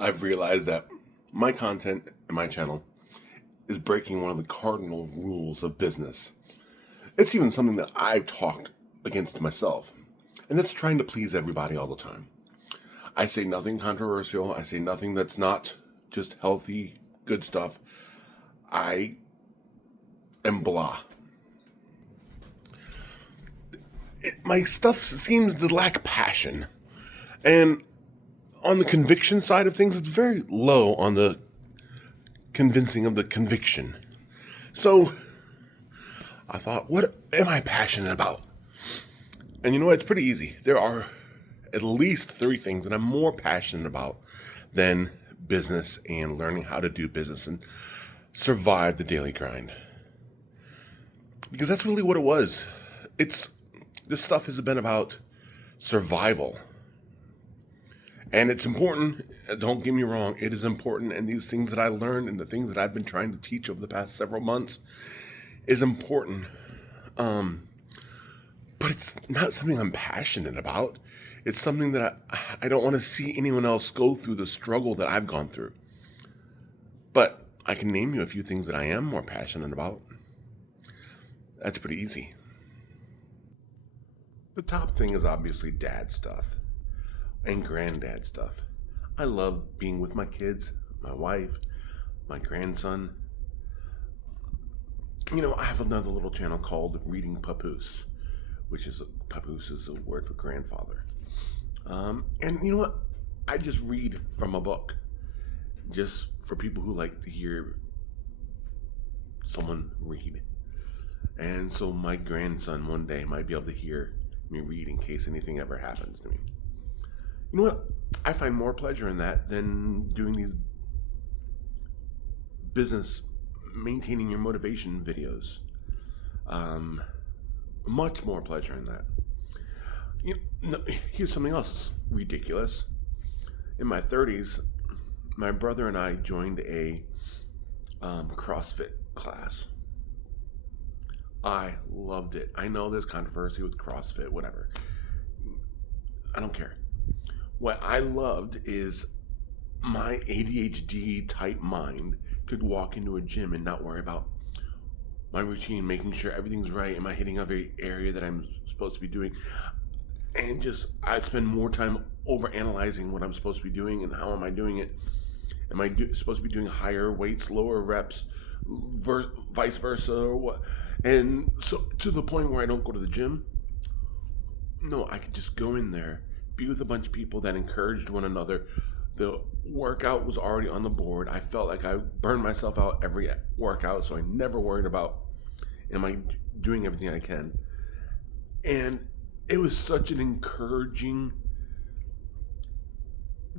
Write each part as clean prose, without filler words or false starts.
I've realized that my content and my channel is breaking one of the cardinal rules of business. It's even something that I've talked against myself, and that's trying to please everybody all the time. I say nothing controversial. I say nothing that's not just healthy, good stuff. I am blah. My stuff seems to lack passion. And on the conviction side of things, it's very low on the convincing of the conviction. So I thought, what am I passionate about? And you know what? It's pretty easy. There are at least 3 things that I'm more passionate about than business and learning how to do business and survive the daily grind. Because that's really what it was. This stuff has been about survival. And it's important, don't get me wrong, it is important, and these things that I learned and the things that I've been trying to teach over the past several months is important. But it's not something I'm passionate about. It's something that I don't want to see anyone else go through the struggle that I've gone through. But I can name you a few things that I am more passionate about. That's pretty easy. The top thing is obviously dad stuff and granddad stuff. I love being with my kids, my wife, my grandson. You know, I have another little channel called Reading Papoose, Papoose is a word for grandfather. And you know what? I just read from a book, just for people who like to hear someone read. And so my grandson one day might be able to hear me read in case anything ever happens to me. You know what? I find more pleasure in that than doing these business maintaining your motivation videos. Much more pleasure in that. Here's something else ridiculous. In my 30s, my brother and I joined a CrossFit class. I loved it. I know there's controversy with CrossFit, whatever. I don't care. What I loved is my ADHD type mind could walk into a gym and not worry about my routine, making sure everything's right. Am I hitting every area that I'm supposed to be doing? And I spend more time over analyzing what I'm supposed to be doing and how am I doing it. Am I supposed to be doing higher weights, lower reps, vice versa, or what? And so to the point where I don't go to the gym. No, I could just go in there, be with a bunch of people that encouraged one another. The workout was already on the board. I felt like I burned myself out every workout, so I never worried about, am I doing everything I can? And it was such an encouraging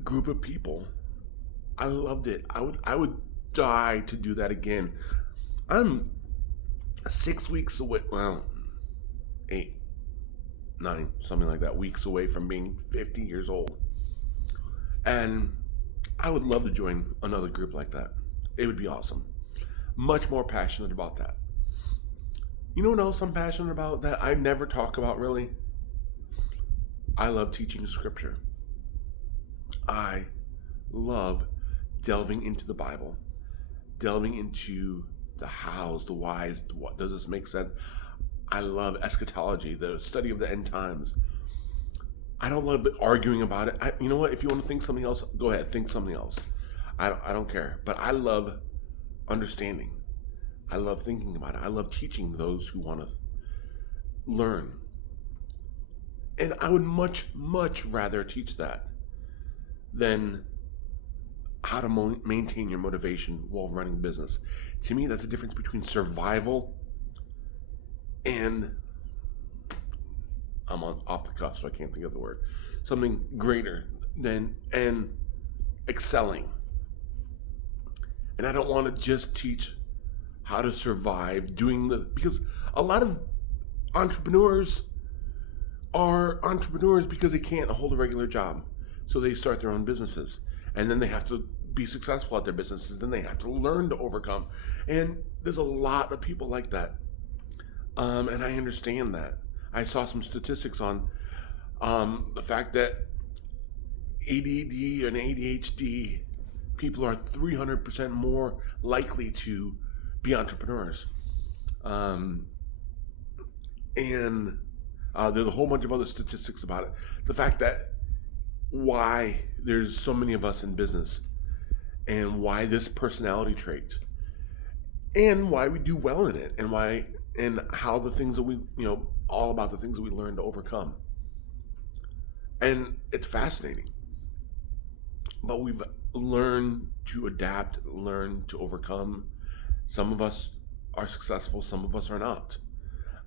group of people. I loved it. I would die to do that again. I'm 6 weeks away, 8, 9, something like that, weeks away from being 50 years old. And I would love to join another group like that. It would be awesome. Much more passionate about that. You know what else I'm passionate about that I never talk about really? I love teaching scripture. I love delving into the Bible, delving into the hows, the whys, what does this make sense? I love eschatology, the study of the end times. I don't love arguing about it. You know what? If you want to think something else, go ahead, think something else. I don't care. But I love understanding. I love thinking about it. I love teaching those who want to learn. And I would much, much rather teach that than how to maintain your motivation while running business. To me, that's the difference between survival and, I'm off the cuff, so I can't think of the word, something greater than, and excelling. And I don't want to just teach how to survive because a lot of entrepreneurs are entrepreneurs because they can't hold a regular job. So they start their own businesses. And then they have to be successful at their businesses. Then they have to learn to overcome. And there's a lot of people like that. And I understand that. I saw some statistics on the fact that ADD and ADHD people are 300% more likely to be entrepreneurs. And there's a whole bunch of other statistics about it. The fact that why there's so many of us in business, and why this personality trait, and why we do well in it, and how the things that we, all about the things that we learn to overcome. And it's fascinating. But we've learned to adapt, learned to overcome. Some of us are successful, some of us are not.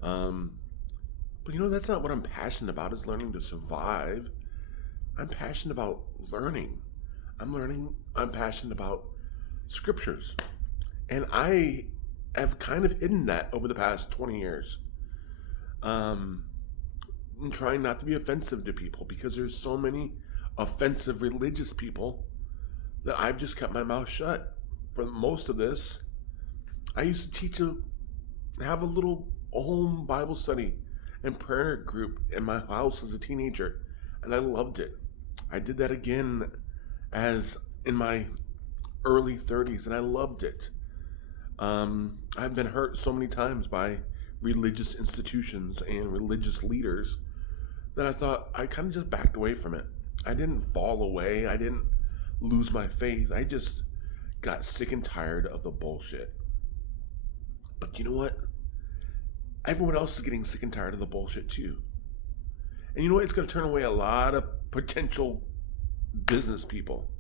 But that's not what I'm passionate about, is learning to survive. I'm passionate about learning. I'm passionate about scriptures. And I have kind of hidden that over the past 20 years. I'm trying not to be offensive to people, because there's so many offensive religious people that I've just kept my mouth shut for most of this. I used to have a little home Bible study and prayer group in my house as a teenager, and I loved it. I did that again as in my early 30s, and I loved it. I've been hurt so many times by religious institutions and religious leaders that I thought I kind of just backed away from it. I didn't fall away. I didn't lose my faith. I just got sick and tired of the bullshit. But you know what? Everyone else is getting sick and tired of the bullshit too. And you know what? It's going to turn away a lot of potential business people.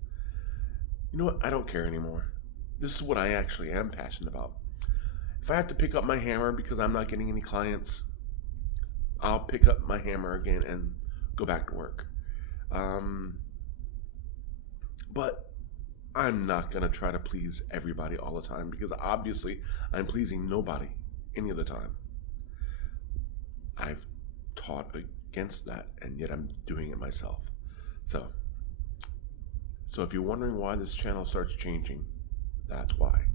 You know what? I don't care anymore. This is what I actually am passionate about. If I have to pick up my hammer because I'm not getting any clients, I'll pick up my hammer again and go back to work. But I'm not going to try to please everybody all the time, because obviously I'm pleasing nobody any of the time. I've taught against that, and yet I'm doing it myself. So if you're wondering why this channel starts changing, that's why.